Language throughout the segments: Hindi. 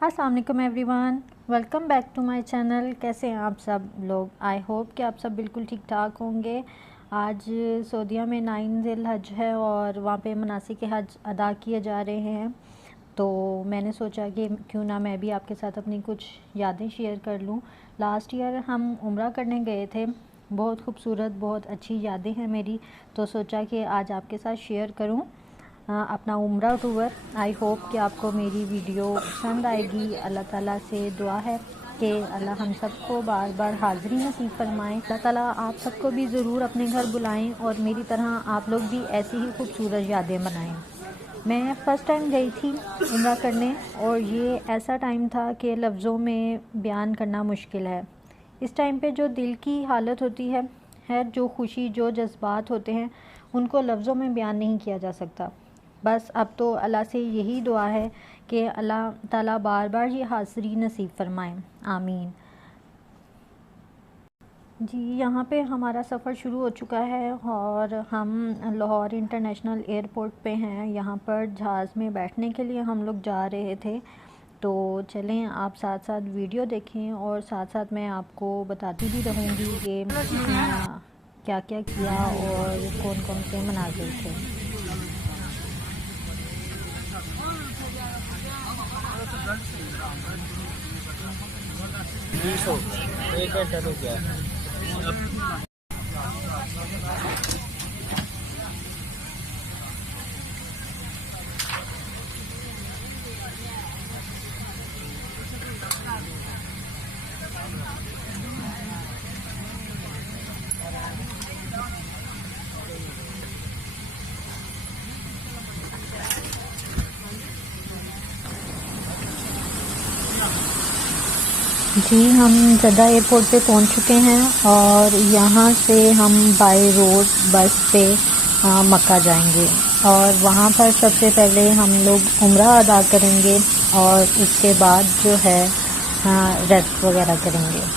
अस्सलाम वालेकुम everyone, welcome back to my channel. कैसे हैं आप सब लोग? आई होप कि आप सब बिल्कुल ठीक ठाक होंगे। आज सऊदीया में 9 ज़िल हज है और वहाँ पे मनासिक हज अदा किए जा रहे हैं। तो मैंने सोचा कि क्यों ना मैं भी आपके साथ अपनी कुछ यादें शेयर कर लूँ। लास्ट ईयर हम उम्रा करने गए थे, बहुत खूबसूरत, बहुत अच्छी यादें हैं मेरी। तो सोचा कि आज आपके साथ शेयर करूँ अपना उम्रा टूर। आई होप कि आपको मेरी वीडियो पसंद आएगी। अल्लाह ताला से दुआ है कि अल्लाह हम सबको बार बार हाज़िरी नसीब फरमाएँ। अल्लाह ताला आप सबको भी ज़रूर अपने घर बुलाएं और मेरी तरह आप लोग भी ऐसी ही खूबसूरत यादें बनाएं। मैं फ़र्स्ट टाइम गई थी उम्रा करने और ये ऐसा टाइम था कि लफ्ज़ों में बयान करना मुश्किल है। इस टाइम पे जो दिल की हालत होती है जो खुशी, जो जज्बात होते हैं, उनको लफ्ज़ों में बयान नहीं किया जा सकता। बस अब तो अल्लाह से यही दुआ है कि अल्लाह ताला बार बार ये हाज़िरी नसीब फरमाएँ, आमीन। जी, यहाँ पे हमारा सफ़र शुरू हो चुका है और हम लाहौर इंटरनेशनल एयरपोर्ट पे हैं। यहाँ पर जहाज़ में बैठने के लिए हम लोग जा रहे थे। तो चलें, आप साथ साथ वीडियो देखें और साथ साथ मैं आपको बताती भी रहूँगी कि क्या क्या किया और कौन कौन से मनाज़िर थे। एक घंटा तो क्या जी, हम जद्दा एयरपोर्ट पे पहुंच चुके हैं और यहाँ से हम बाय रोड बस पे मक्का जाएंगे और वहाँ पर सबसे पहले हम लोग उम्रा अदा करेंगे और उसके बाद जो है रेस्ट वगैरह करेंगे।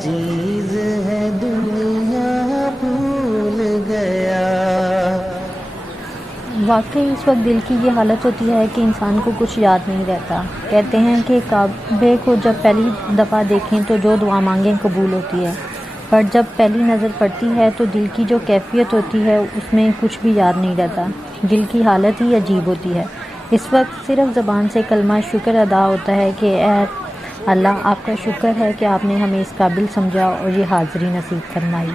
चीज़ है दुनिया भूल गया। वाकई इस वक्त दिल की ये हालत होती है कि इंसान को कुछ याद नहीं रहता। कहते हैं कि काबे को जब पहली दफ़ा देखें तो जो दुआ मांगें कबूल होती है, पर जब पहली नज़र पड़ती है तो दिल की जो कैफियत होती है उसमें कुछ भी याद नहीं रहता। दिल की हालत ही अजीब होती है। इस वक्त सिर्फ़ ज़बान से कलमा शुक्र अदा होता है कि ऐ अल्लाह, आपका शुक्र है कि आपने हमें इस काबिल समझा और ये हाज़िरी नसीब फरमाई।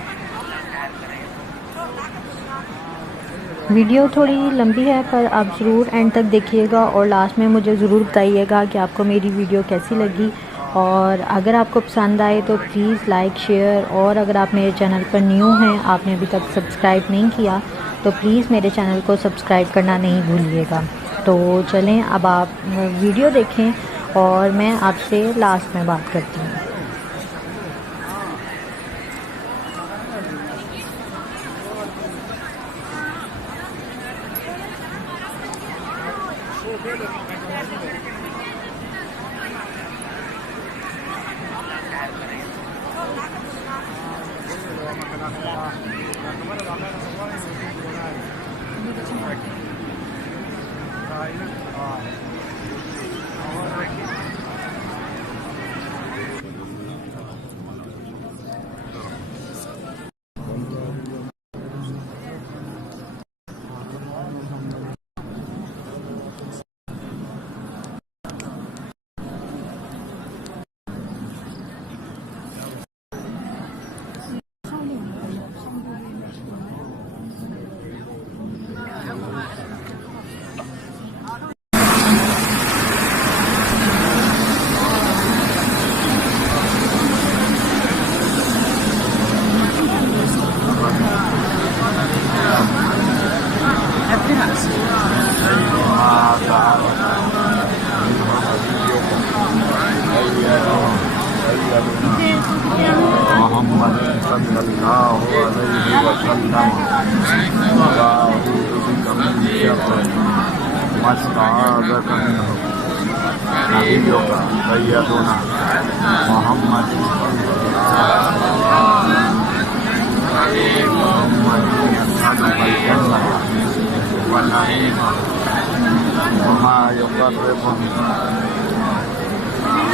वीडियो थोड़ी लंबी है पर आप ज़रूर एंड तक देखिएगा और लास्ट में मुझे ज़रूर बताइएगा कि आपको मेरी वीडियो कैसी लगी। और अगर आपको पसंद आए तो प्लीज़ लाइक शेयर, और अगर आप मेरे चैनल पर न्यू हैं, आपने अभी तक सब्सक्राइब नहीं किया, तो प्लीज़ मेरे चैनल को सब्सक्राइब करना नहीं भूलिएगा। तो चलें अब आप वीडियो देखें और मैं आपसे लास्ट में बात करती हूँ। मोहम्मद सल्लल्लाहु अलैहि वसल्लम नबियों का सैयदुना मोहम्मद वमा युक़र्रिबुनी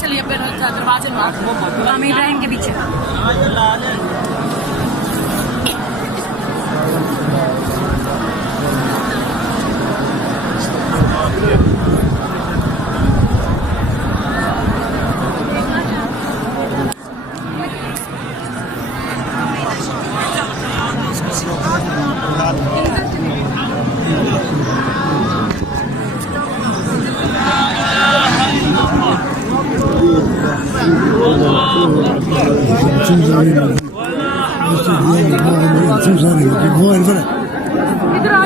चलिए फिर दरवाजे में इब्राहिम के पीछे।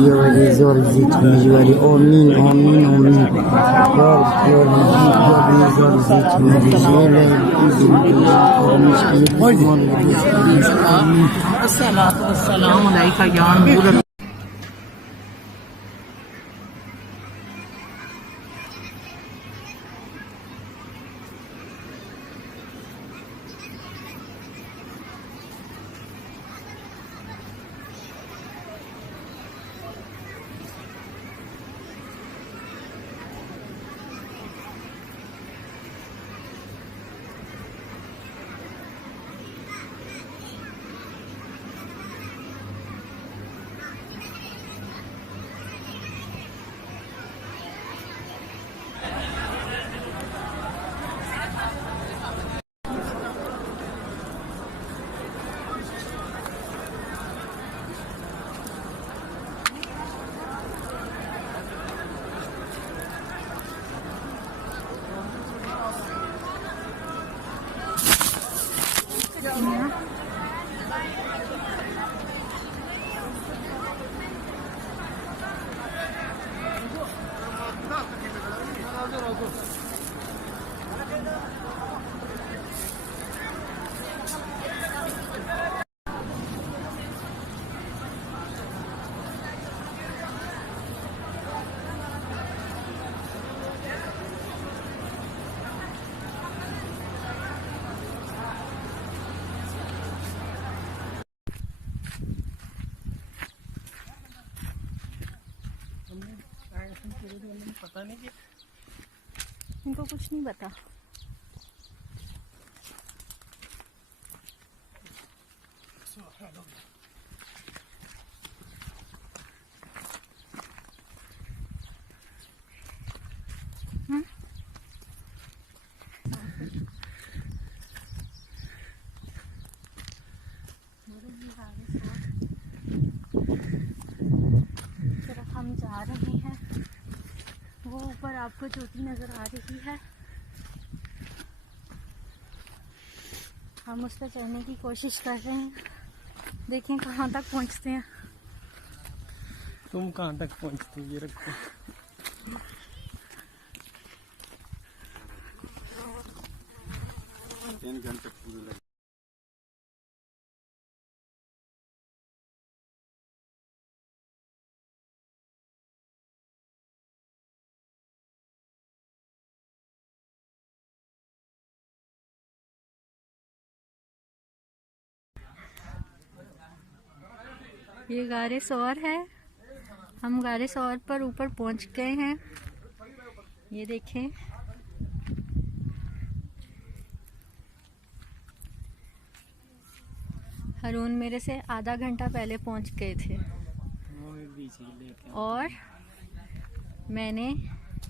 Dia wali zor zit wali amin amin amin Lord wali zor zit mujhele अस्सलातु वस्सलामु अलैका या नूर पता नहीं कि इनको कुछ नहीं पता। तरफ हम जा रहे हैं, वो ऊपर आपको चोटी नज़र आ रही है, हम उस पर चढ़ने की कोशिश कर रहे हैं। देखें कहाँ तक पहुँचते हैं। तुम कहाँ तक पहुँचते ये रखो। ये गारे सौर है, हम गारे सौर पर ऊपर पहुंच गए हैं। ये देखें, हारून मेरे से आधा घंटा पहले पहुंच गए थे और मैंने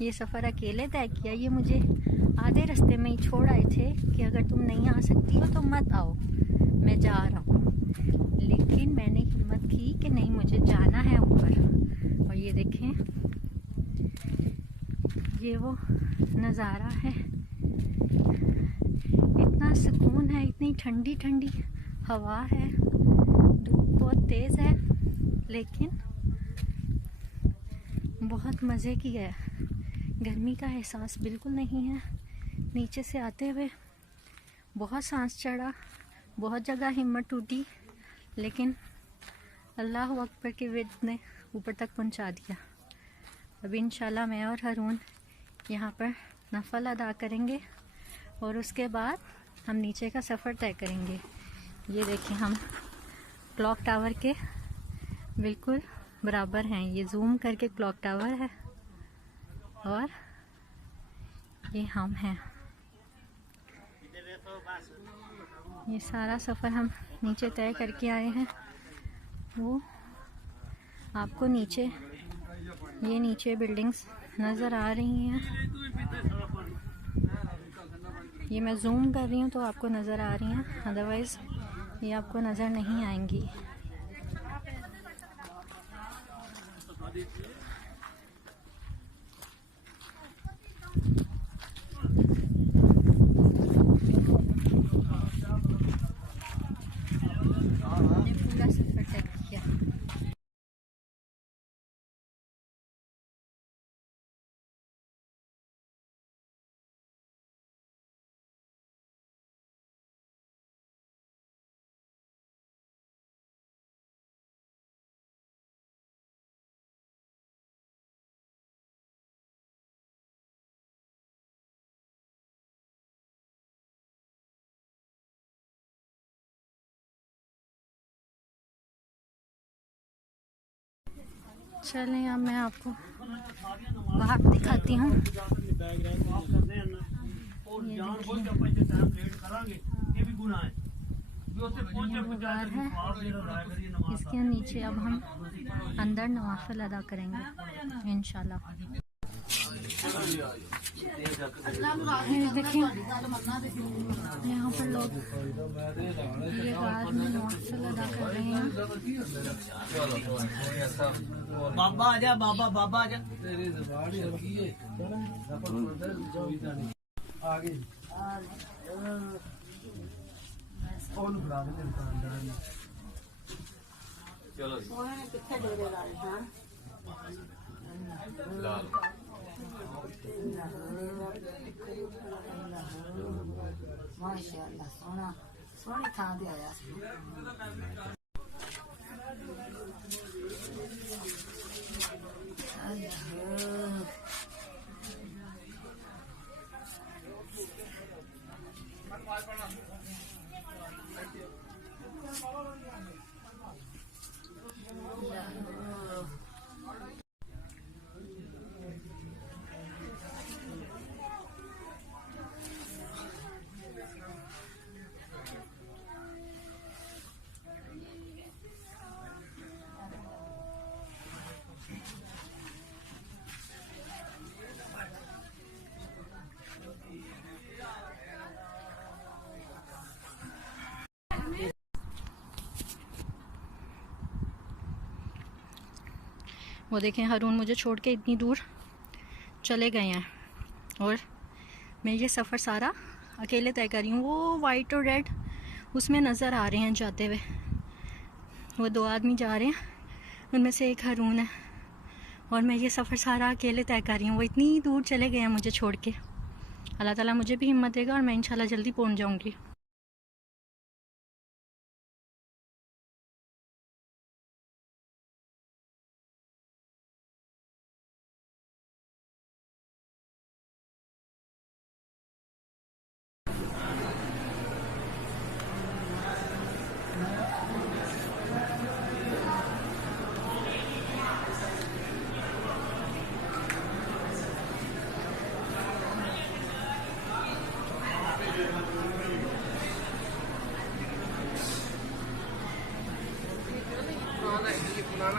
ये सफ़र अकेले तय किया। ये मुझे आधे रास्ते में ही छोड़ आए थे कि अगर तुम नहीं आ सकती हो तो मत आओ, मैं जा रहा हूँ। लेकिन मैंने हिम्मत की कि नहीं, मुझे जाना है ऊपर। और ये देखें, ये वो नज़ारा है, इतना सुकून है, इतनी ठंडी ठंडी हवा है। धूप बहुत तेज़ है लेकिन बहुत मज़े की है, गर्मी का एहसास बिल्कुल नहीं है। नीचे से आते हुए बहुत सांस चढ़ा, बहुत जगह हिम्मत टूटी, लेकिन अल्लाह अकबर के विद ने ऊपर तक पहुंचा दिया। अभी इंशाल्लाह मैं और हारून यहाँ पर नफल अदा करेंगे और उसके बाद हम नीचे का सफ़र तय करेंगे। ये देखें, हम क्लॉक टावर के बिल्कुल बराबर हैं। ये जूम करके क्लॉक टावर है और ये हम हैं। ये सारा सफ़र हम नीचे तय करके आए हैं। वो आपको नीचे, ये नीचे बिल्डिंग्स नज़र आ रही हैं। ये मैं जूम कर रही हूँ तो आपको नज़र आ रही हैं, अदरवाइज़ ये आपको नज़र नहीं आएंगी। चलें अब मैं आपको बाहर दिखाती हूँ। बाजार है, इसके नीचे अब हम अंदर नवाफिल अदा करेंगे इंशाल्लाह। देखिए यहाँ पर लोग ये रात में नवाफिल अदा कर रहे हैं। बाबा आजा, बाबा बाबा आजा। आगे चलो माशाअल्लाह सोना सोनी थां ते आया सी। वो देखें हारून मुझे छोड़ के इतनी दूर चले गए हैं और मैं ये सफ़र सारा अकेले तय कर रही हूँ। वो वाइट और रेड उसमें नज़र आ रहे हैं जाते हुए, वो 2 आदमी जा रहे हैं, उनमें से एक हारून है और मैं ये सफ़र सारा अकेले तय कर रही हूँ। वो इतनी दूर चले गए हैं मुझे छोड़ के। अल्लाह ताला मुझे भी हिम्मत देगा और मैं इंशाल्लाह जल्दी पहुँच जाऊँगी।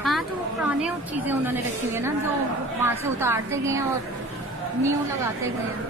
हाँ, तो वो पुराने चीज़ें उन्होंने रखी हुई है ना, जो वहाँ से उतारते गए हैं और न्यू लगाते गए हैं।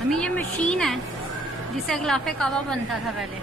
हमें ये मशीन है जिससे गिलाफ कावा बनता था पहले।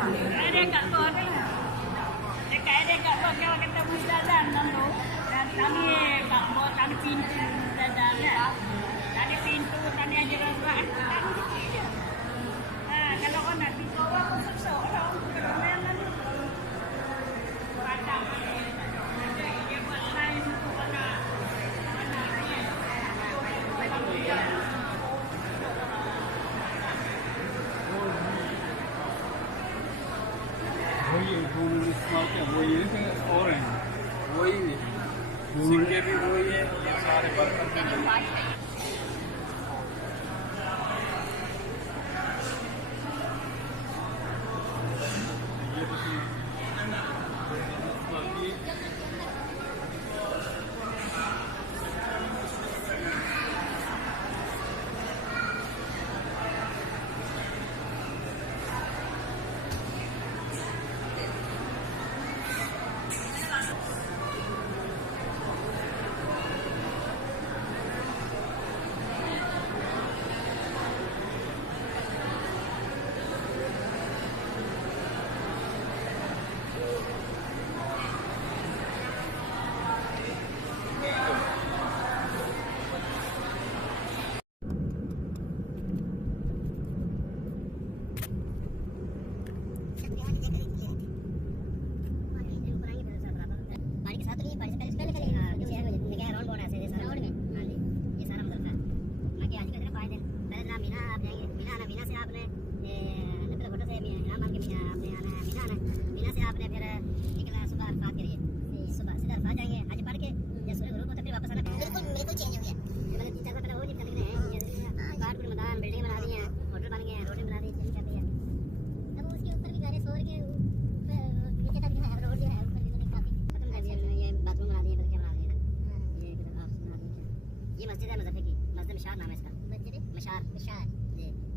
Kaya kat ko ada. Kaya kat ko kaya kita mesti ada nando. Dan kami kat bo tadi pintu dan tadi pintu tadi aja rasa. Kalau kau nak pintu aku susah orang kerana padang. Dia buat lain tu kena. वही और हैं वही सिक्के भी वही है सारे बर्तन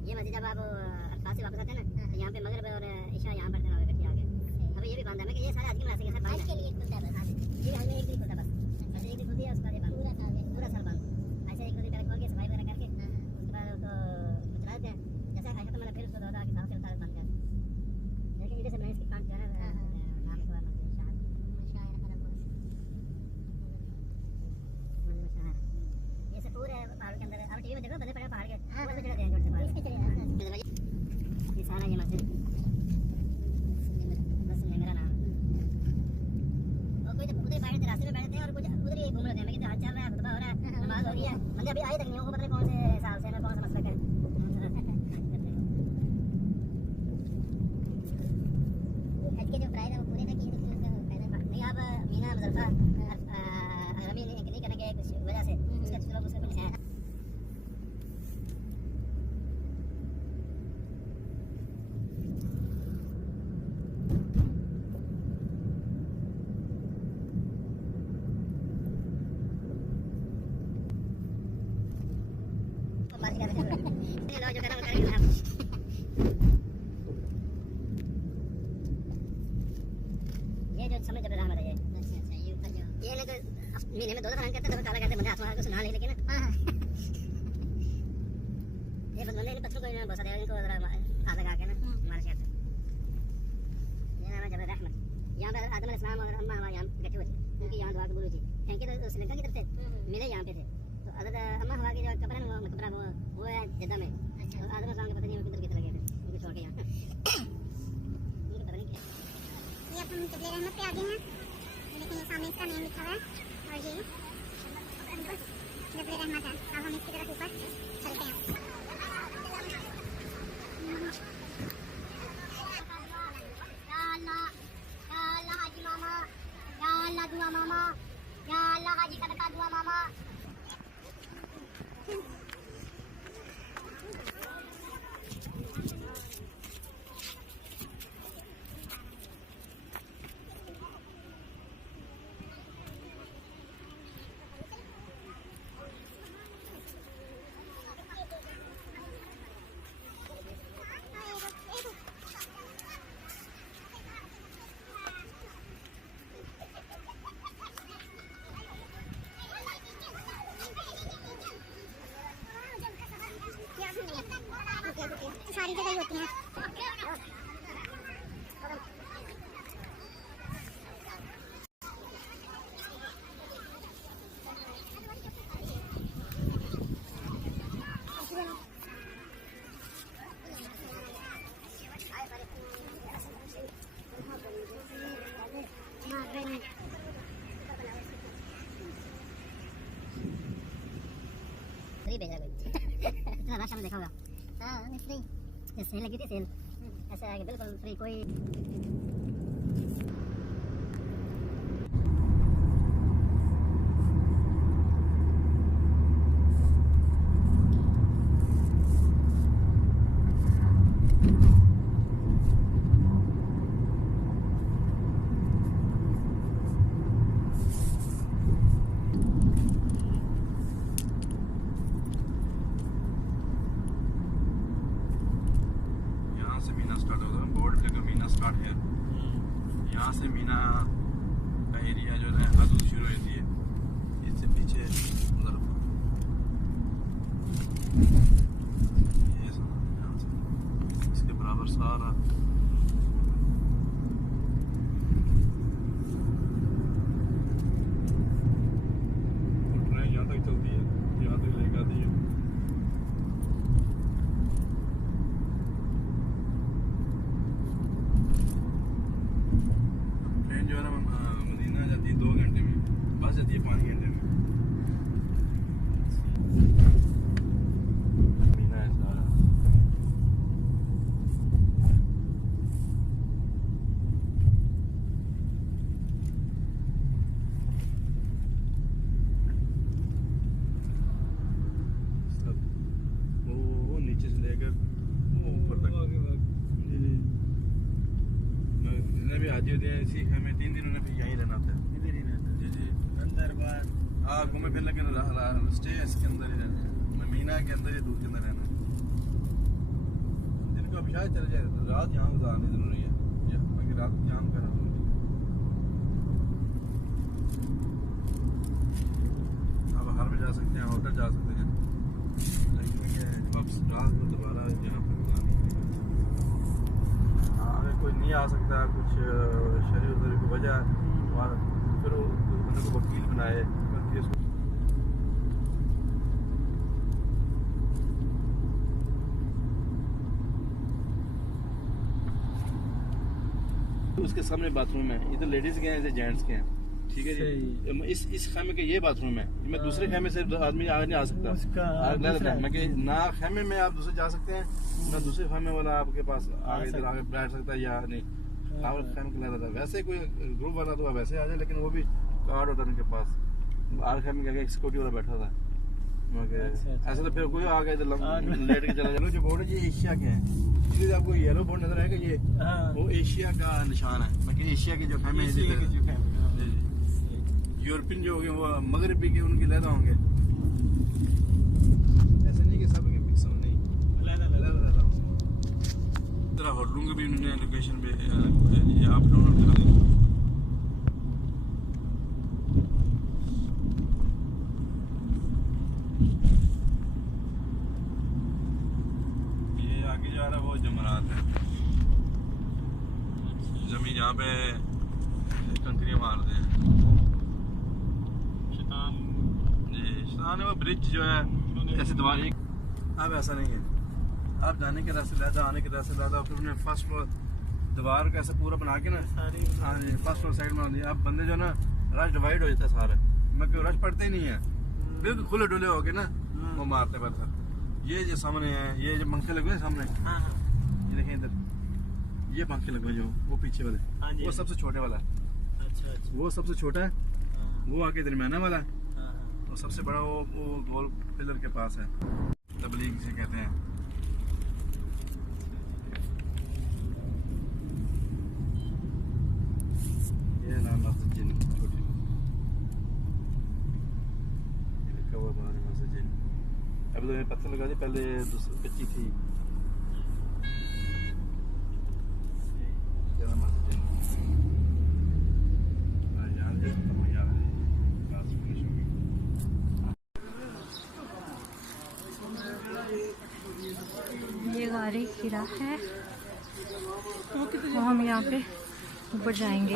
ये मस्जिद अब आप अल्फाज से वापस आते हैं ना तो यहाँ पे मगरिब और ईशा यहाँ पढ़ते हैं इकट्ठे आगे। अभी ये भी बंद है कि ये सारे आज की मनासिक है, आज के लिए खुलता है बस। ये आज में एक दिन खुलता है बस, ऐसे एक दिन खुलती है उसके बाद ये बंद पूरा साल बंद। ऐसे एक दो दिन पहले खोल के सफाई वगैरह करके उसके बाद उसको चला देते हैं। जैसे आया तो मैंने फिर उसको दौड़ा के साथ से उतार बंद कर, लेकिन इधर से मैं इसकी कांट जो है नाम के बाद ऐसे पूरे पहाड़ के अंदर अब टीवी में देखो बंदे पड़े पहाड़ के ऊपर चढ़े हैं जोर से पहाड़ ये सारा ये मस्जिद बस मेरा नाम और कोई तो उधर बैठे थे रास्ते में बैठे थे और कुछ उधर ही घूम रहे थे। मैं कहते आज चल रहा है खुतबा हो रहा है नमाज हो गई है बंदे अभी आए तक नहीं हो पता नहीं कौन से साल से कौन सा मसला है। हज के जो प्राइस है वो पूरे तक नहीं आप मीना मुजफ्फा रमी नहीं करने के कुछ वजह से उसका लोग उसको कुछ है ये जो समय जब रहमत है ये नहीं तो महीने में 2 दफा करते हैं, काला करते बंदे आसमान को सुना ले लेकिन ये बंदे ने पत्थरों को बहुत सारे इनको हाथ लगा के ना हमारे शहर से ये नाम है जबल रहमत। यहाँ पे आदम अलैहिस्सलाम और अम्मा हवा यहाँ बैठे हुए थे, उनकी यहाँ दुआ कबूल हुई थी। थैंक यू तो श्रीलंका की तरफ थे, मिले यहाँ पे थे। तो हज़रत अम्मा हवा की जो कब्र है वो मकबरा वो है जद्दा में। तो आदम अलैहिस्सलाम के पता नहीं किधर किधर गए थे उनको छोड़ के यहाँ उनको पता नहीं क्या। ये अब हम जबल रहमत पे आ गए हैं, लेकिन ये सामने इसका नेम लिखा हुआ है और ये जबल रहमत है। अब हम इसकी तरफ ऊपर चलते हैं। या हाजी मामा, या अल्लाह दुआ मामा, या अल्लाह हाजी का दुआ मामा। सारी जगह होती हैं। में देखा होगा। हाँ फ्री सेल लगी थी, सेल ऐसा है कि बिल्कुल फ्री कोई। स्टार्ट है यहाँ से मीना का एरिया जो है हद शुरू होती है, इससे पीछे उधर ये यहाँ से इसके बराबर सारा ट्रेन यहाँ तक चलती है, यहाँ तक लेकर आती है। जो है ना मदीना जाती है 2 घंटे में, बस जाती है 5 घंटे में। मीना है सारा। सब वो नीचे से लेकर ऊपर तक भी आज होते हैं। इसी हमें 3 दिनों ने फिर यहीं रहना था, इधर ही रहना। जी जी अंदर बाहर हाँ घूमे फिर, लेकिन स्टे इसके अंदर ही रहना है, महीना के अंदर ही दूर के अंदर रहना है। दिन को अब शायद चल जाए, रात यहाँ गुजारनी जरूरी है, बाकी रात यहाँ करना जरूरी है। आप बाहर में जा सकते हैं, होटल जा सकते हैं, लेकिन वापस रात को दोबारा यहाँ पर कोई नहीं आ सकता, कुछ शरीर उधर की वजह फिर बंदे को वकील बनाए उसके सामने बाथरूम है, इधर लेडीज के हैं, इधर जेंट्स के हैं, ठीक है जी। इस खैमे के ये बाथरूम है, मैं दूसरे खैमे से आदमी आगे नहीं आ सकता। ना खैमे में आप दूसरे जा सकते हैं, ना दूसरे खैमे वाला आपके पास आगे इधर आगे बैठ सकता है या नहीं। खैमे के लगा था वैसे कोई ग्रुप वाला तो वैसे आ जाए, लेकिन वो भी कार्ड होता है उनके पास। आर खैमे के आगे सिक्योरिटी वाला बैठा था, ऐसा तो फिर कोई आ गया लेट के चला जाए। जो बोर्ड है ये एशिया के हैं, इसलिए आपको येलो बोर्ड नजर आएगा, ये वो एशिया का निशान है। बाकी एशिया के जो खैमे यूरोपियन जो होंगे वो मगरबी के उनके लहदा होंगे, ऐसे नहीं कि सब मिक्स होंगे, नहीं लहदा तरह होटलों के भी उन्होंने लोकेशन पे आप डाउनलोड करा दी। ये आगे जा रहा है वो जमरात है, जमीन यहाँ पे कंकरियाँ मारते हैं। शैतान है वो ब्रिज जो है ऐसे दीवार, अब ऐसा नहीं है। आप जाने के रास्ते ज़्यादा, आने के रास्ते ज़्यादा, फिर उन्होंने फर्स्ट फ्लोर दीवार को ऐसे पूरा बना के ना हाँ जी फर्स्ट फ्लोर साइड बना दिया। अब बंदे जो ना रश डिवाइड हो जाता है सारा, मगर रश पड़ते ही नहीं है, बिल्कुल खुले डुले हो गए ना वो मारते पत्थर। ये जो सामने है, ये जो पंखे लगे हैं सामने, ये देखें इधर, ये पंखे लगे जो वो पीछे वाले, वो सबसे छोटे वाला है। वो सबसे छोटा है, वो आगे दरमियाना वाला है, और सबसे बड़ा वो गोल पिलर के पास है, तबलीग से कहते हैं। ये नाम मस्जिद जिन, छोटी लिखा हुआ बाहर मस्जिद जिन। अभी तो पत्थर लगा दी, पहले कच्ची थी। ये गाड़ी किरा है, तो हम यहाँ पे ऊपर जाएंगे।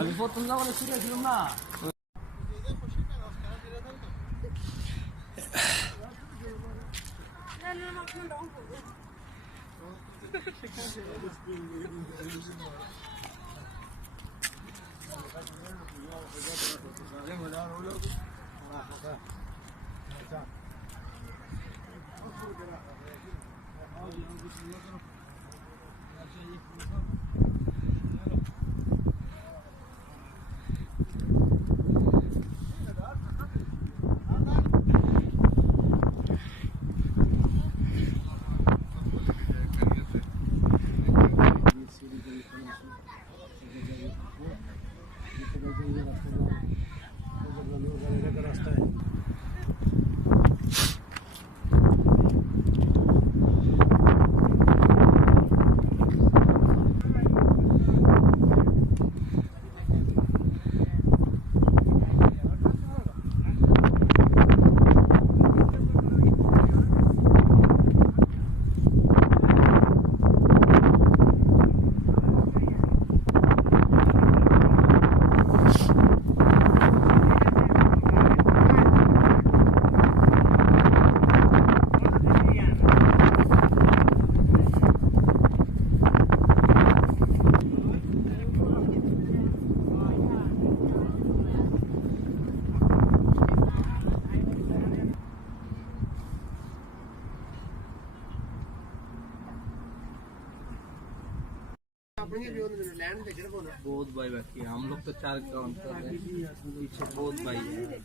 बहुत भाई बाकी हम लोग तो 4 काम कर रहे हैं, पीछे बहुत भाई है।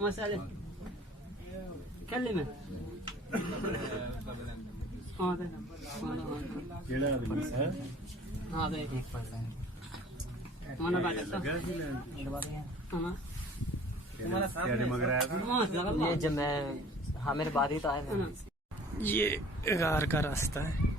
मसाले खेलने में हाँ दे केड़ा आदमी है? हाँ दे 1% माना बात है एक बात है हाँ तुम्हारा साथ मगर आया ये जब मैं हाँ मेरे बारी तो आए ना ये गार का रास्ता है।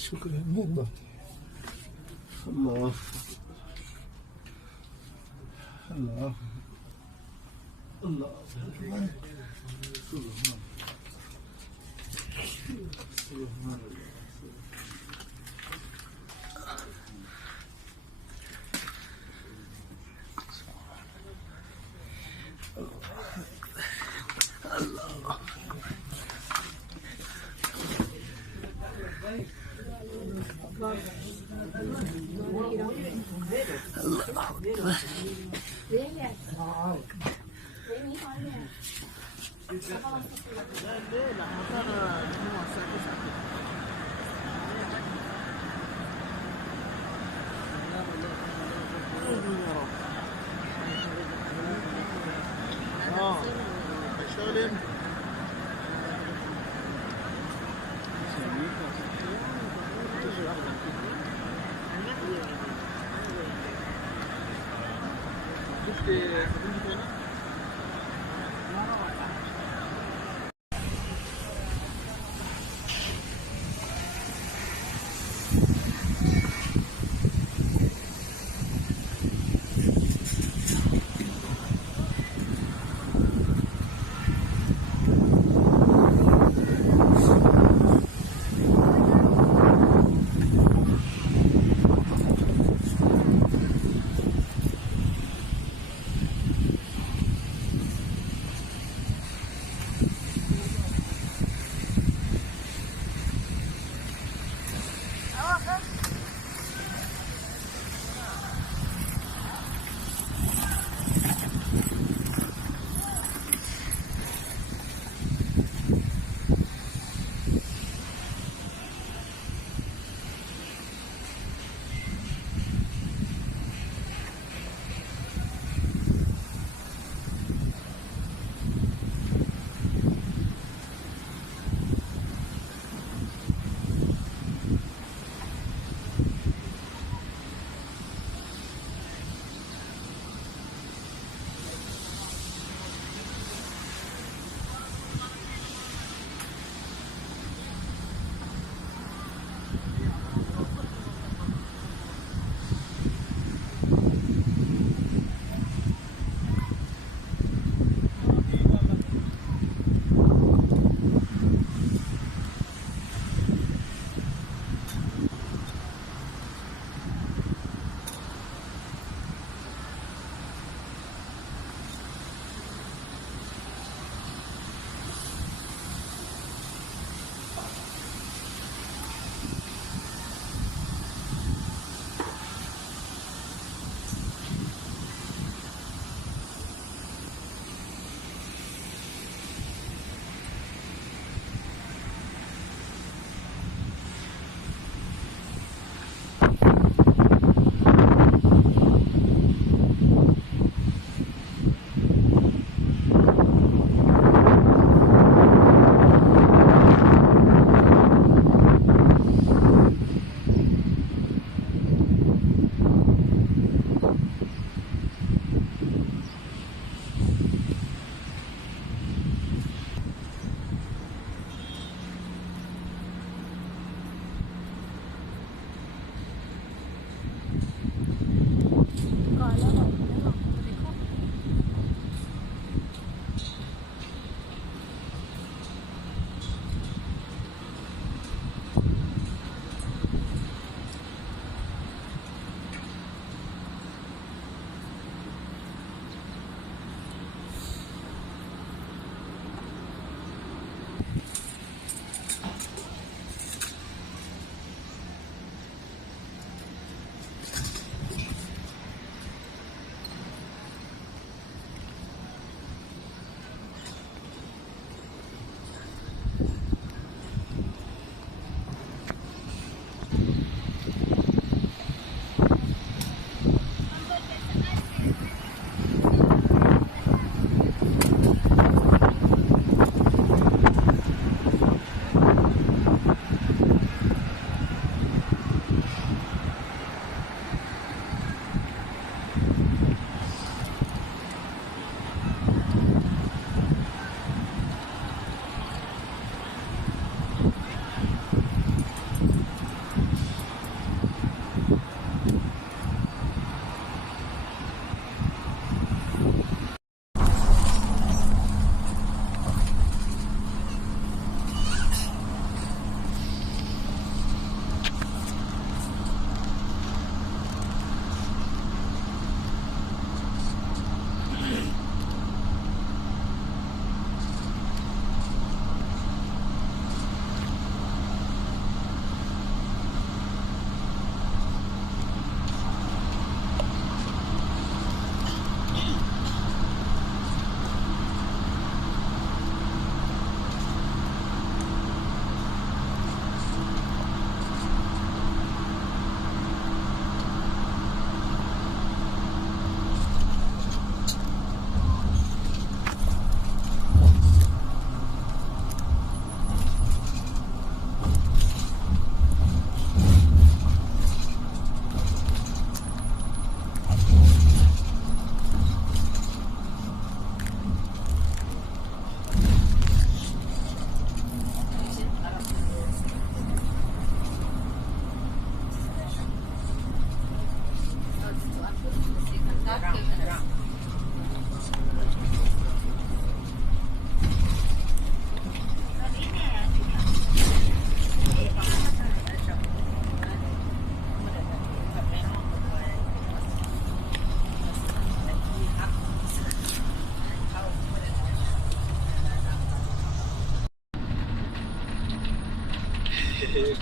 शुक्र है अल्लाह अल्लाह अल्लाह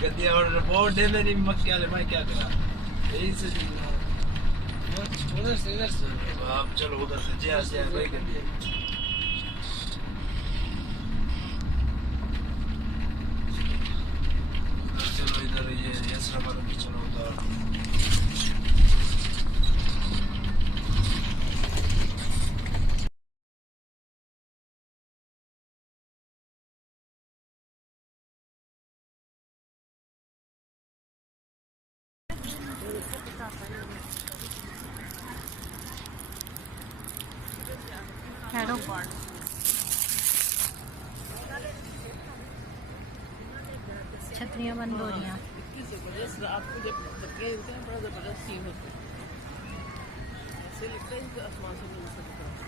गद्दियां और बोर्ड दे दे मक्के वाले भाई क्या करा यही से उधर से आप चलो उधर से जैसे भाई गद्दियां चलो इधर ये सफर में चलो उधर छतरियाँ बंद हो रही हैं। आपको जब छतरियाँ होती हैं बड़ा जबरदस्त सीन होता है, ऐसे लगता है कि आसमान से नीचे से दिख रहा है।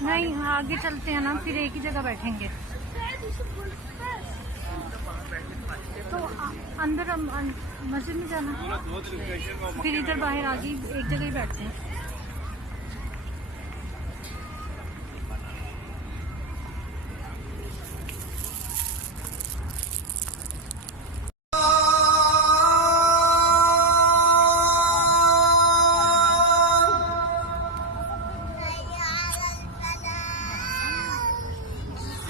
नहीं, आगे चलते हैं ना, फिर एक ही जगह बैठेंगे। तो अंदर मस्जिद में जाना, फिर इधर बाहर आगे एक जगह ही बैठते हैं।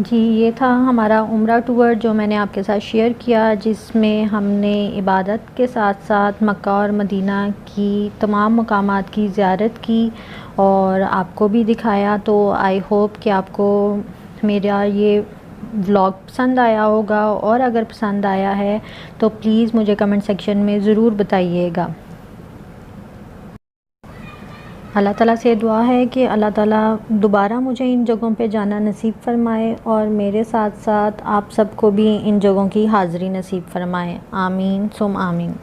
जी, ये था हमारा उम्रा टूर जो मैंने आपके साथ शेयर किया, जिसमें हमने इबादत के साथ साथ मक्का और मदीना की तमाम मकामात की ज़ियारत की और आपको भी दिखाया। तो आई होप कि आपको मेरा ये व्लॉग पसंद आया होगा, और अगर पसंद आया है तो प्लीज़ मुझे कमेंट सेक्शन में ज़रूर बताइएगा। अल्लाह ताला से दुआ है कि अल्लाह ताला दोबारा मुझे इन जगहों पे जाना नसीब फ़रमाए और मेरे साथ साथ आप सबको भी इन जगहों की हाज़िरी नसीब फ़रमाए। आमीन सुम आमीन।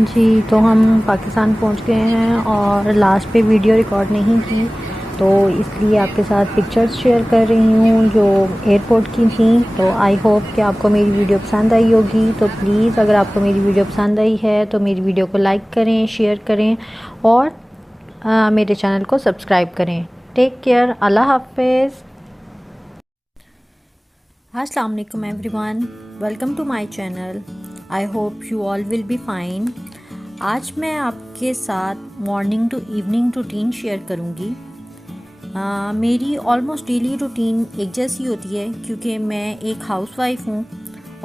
जी, तो हम पाकिस्तान पहुंच गए हैं और लास्ट पे वीडियो रिकॉर्ड नहीं की, तो इसलिए आपके साथ पिक्चर्स शेयर कर रही हूँ जो एयरपोर्ट की थी। तो आई होप कि आपको मेरी वीडियो पसंद आई होगी। तो प्लीज़ अगर आपको मेरी वीडियो पसंद आई है तो मेरी वीडियो को लाइक करें, शेयर करें और मेरे चैनल को सब्सक्राइब करें। टेक केयर, अल्लाह हाफिज़। अस्सलाम वालेकुम everyone, welcome to my channel. I hope you all will be fine. आज मैं आपके साथ morning to evening routine share करूँगी। मेरी ऑलमोस्ट डेली रूटीन एक जैसी होती है क्योंकि मैं एक हाउसवाइफ हूँ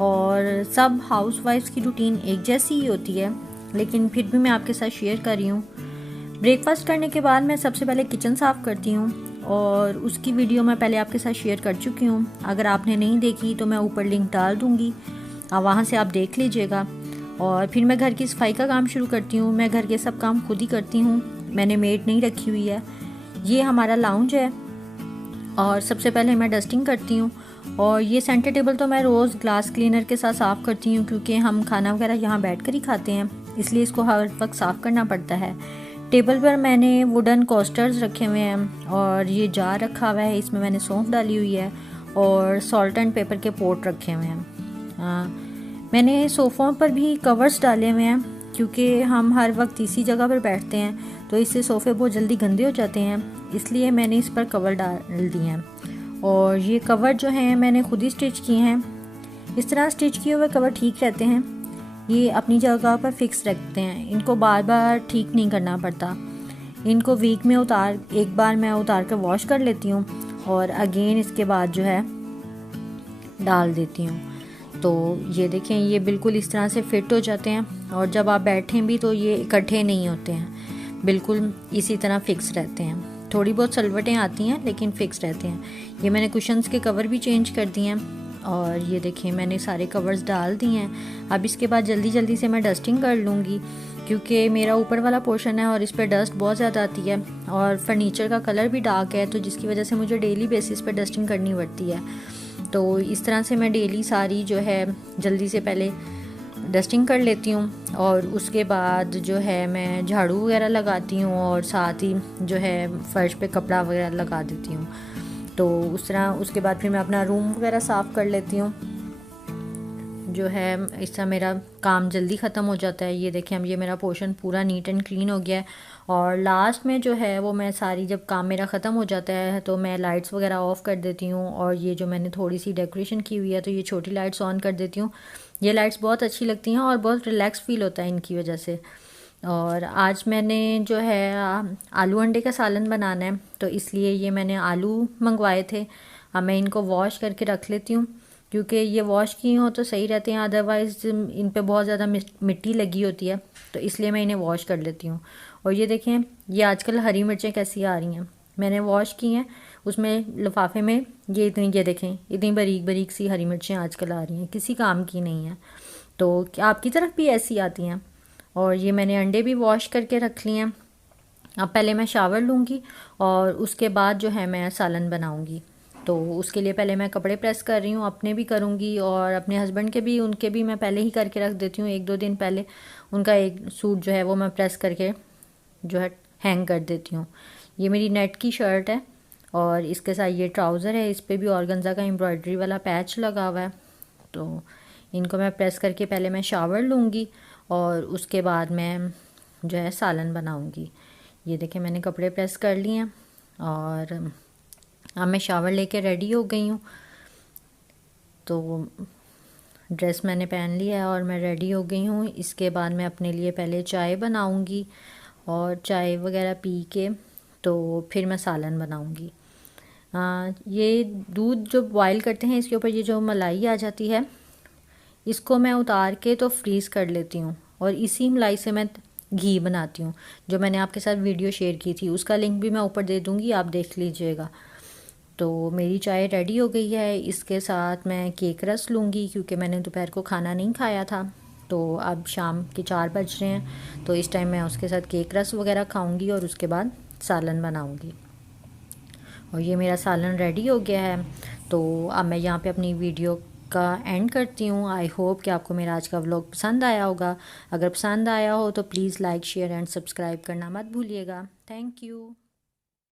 और सब हाउसवाइफ्स की रूटीन एक जैसी ही होती है, लेकिन फिर भी मैं आपके साथ शेयर कर रही हूँ। ब्रेकफास्ट करने के बाद मैं सबसे पहले किचन साफ़ करती हूँ और उसकी वीडियो मैं पहले आपके साथ शेयर कर चुकी हूँ। अगर आपने नहीं देखी तो मैं ऊपर लिंक डाल दूँगी, वहाँ से आप देख लीजिएगा। और फिर मैं घर की सफाई का काम शुरू करती हूँ। मैं घर के सब काम खुद ही करती हूँ, मैंने मेड नहीं रखी हुई है। ये हमारा लाउंज है और सबसे पहले मैं डस्टिंग करती हूँ। और ये सेंटर टेबल तो मैं रोज़ ग्लास क्लीनर के साथ साफ़ करती हूँ क्योंकि हम खाना वगैरह यहाँ बैठकर ही खाते हैं, इसलिए इसको हर वक्त साफ़ करना पड़ता है। टेबल पर मैंने वुडन कोस्टर्स रखे हुए हैं और ये जार रखा हुआ है, इसमें मैंने सौंफ डाली हुई है और सॉल्ट एंड पेपर के पोट रखे हुए हैं। मैंने सोफ़ों पर भी कवर्स डाले हुए हैं क्योंकि हम हर वक्त इसी जगह पर बैठते हैं तो इससे सोफ़े बहुत जल्दी गंदे हो जाते हैं, इसलिए मैंने इस पर कवर डाल दिए हैं। और ये कवर जो हैं मैंने खुद ही स्टिच किए हैं। इस तरह स्टिच किए हुए कवर ठीक रहते हैं, ये अपनी जगह पर फिक्स रखते हैं, इनको बार बार ठीक नहीं करना पड़ता। इनको वीक में एक बार मैं उतार कर वॉश कर लेती हूँ और अगेन इसके बाद जो है डाल देती हूँ। तो ये देखें, ये बिल्कुल इस तरह से फिट हो जाते हैं और जब आप बैठें भी तो ये इकट्ठे नहीं होते हैं, बिल्कुल इसी तरह फिक्स रहते हैं। थोड़ी बहुत सलवटें आती हैं लेकिन फिक्स रहते हैं। ये मैंने कुशन्स के कवर भी चेंज कर दिए हैं और ये देखें मैंने सारे कवर्स डाल दिए हैं। अब इसके बाद जल्दी जल्दी से मैं डस्टिंग कर लूँगी क्योंकि मेरा ऊपर वाला पोर्शन है और इस पर डस्ट बहुत ज़्यादा आती है और फर्नीचर का कलर भी डार्क है, तो जिसकी वजह से मुझे डेली बेसिस पे डस्टिंग करनी पड़ती है। तो इस तरह से मैं डेली सारी जो है जल्दी से पहले डस्टिंग कर लेती हूँ और उसके बाद जो है मैं झाड़ू वगैरह लगाती हूँ और साथ ही जो है फ़र्श पे कपड़ा वगैरह लगा देती हूँ। तो उस तरह उसके बाद फिर मैं अपना रूम वगैरह साफ़ कर लेती हूँ। जो है इससे मेरा काम जल्दी ख़त्म हो जाता है। ये देखें, अब ये मेरा पोर्शन पूरा नीट एंड क्लीन हो गया है और लास्ट में जो है वो मैं सारी जब काम मेरा ख़त्म हो जाता है तो मैं लाइट्स वगैरह ऑफ़ कर देती हूँ और ये जो मैंने थोड़ी सी डेकोरेशन की हुई है तो ये छोटी लाइट्स ऑन कर देती हूँ। ये लाइट्स बहुत अच्छी लगती हैं और बहुत रिलैक्स फ़ील होता है इनकी वजह से। और आज मैंने जो है आलू अंडे का सालन बनाना है तो इसलिए ये मैंने आलू मंगवाए थे। अब मैं इनको वॉश करके रख लेती हूँ क्योंकि ये वॉश किए हो तो सही रहते हैं, अदरवाइज़ इन पे बहुत ज़्यादा मिट्टी लगी होती है, तो इसलिए मैं इन्हें वॉश कर लेती हूँ। और ये देखें, ये आजकल हरी मिर्चें कैसी आ रही हैं, मैंने वॉश की हैं, उसमें लिफाफे में ये देखें इतनी बारीक बारीक सी हरी मिर्चें आजकल आ रही हैं, किसी काम की नहीं है। तो क्या आपकी तरफ भी ऐसी आती हैं? और ये मैंने अंडे भी वॉश करके रख लिए हैं। अब पहले मैं शावर लूँगी और उसके बाद जो है मैं सालन बनाऊँगी। तो उसके लिए पहले मैं कपड़े प्रेस कर रही हूँ, अपने भी करूँगी और अपने हस्बैंड के भी, उनके भी मैं पहले ही करके रख देती हूँ। 1-2 दिन पहले उनका एक सूट जो है वो मैं प्रेस करके जो है हैंग कर देती हूँ। ये मेरी नेट की शर्ट है और इसके साथ ये ट्राउज़र है, इस पर भी ऑर्गेन्जा का एम्ब्रॉयडरी वाला पैच लगा हुआ है। तो इनको मैं प्रेस करके पहले मैं शावर लूँगी और उसके बाद मैं जो है सालन बनाऊँगी। ये देखें, मैंने कपड़े प्रेस कर लिए हैं और अब मैं शावर लेके रेडी हो गई हूँ। तो ड्रेस मैंने पहन लिया है और मैं रेडी हो गई हूँ। इसके बाद मैं अपने लिए पहले चाय बनाऊँगी और चाय वगैरह पी के तो फिर मैं सालन बनाऊँगी। ये दूध जो बॉयल करते हैं इसके ऊपर ये जो मलाई आ जाती है इसको मैं उतार के तो फ्रीज़ कर लेती हूँ और इसी मलाई से मैं घी बनाती हूँ, जो मैंने आपके साथ वीडियो शेयर की थी, उसका लिंक भी मैं ऊपर दे दूँगी, आप देख लीजिएगा। तो मेरी चाय रेडी हो गई है। इसके साथ मैं केक रस लूँगी क्योंकि मैंने दोपहर को खाना नहीं खाया था, तो अब शाम के 4 बज रहे हैं, तो इस टाइम मैं उसके साथ केक रस वगैरह खाऊँगी और उसके बाद सालन बनाऊँगी। और ये मेरा सालन रेडी हो गया है। तो अब मैं यहाँ पे अपनी वीडियो का एंड करती हूँ। आई होप कि आपको मेरा आज का व्लॉग पसंद आया होगा। अगर पसंद आया हो तो please like, share and subscribe करना मत भूलिएगा। Thank you.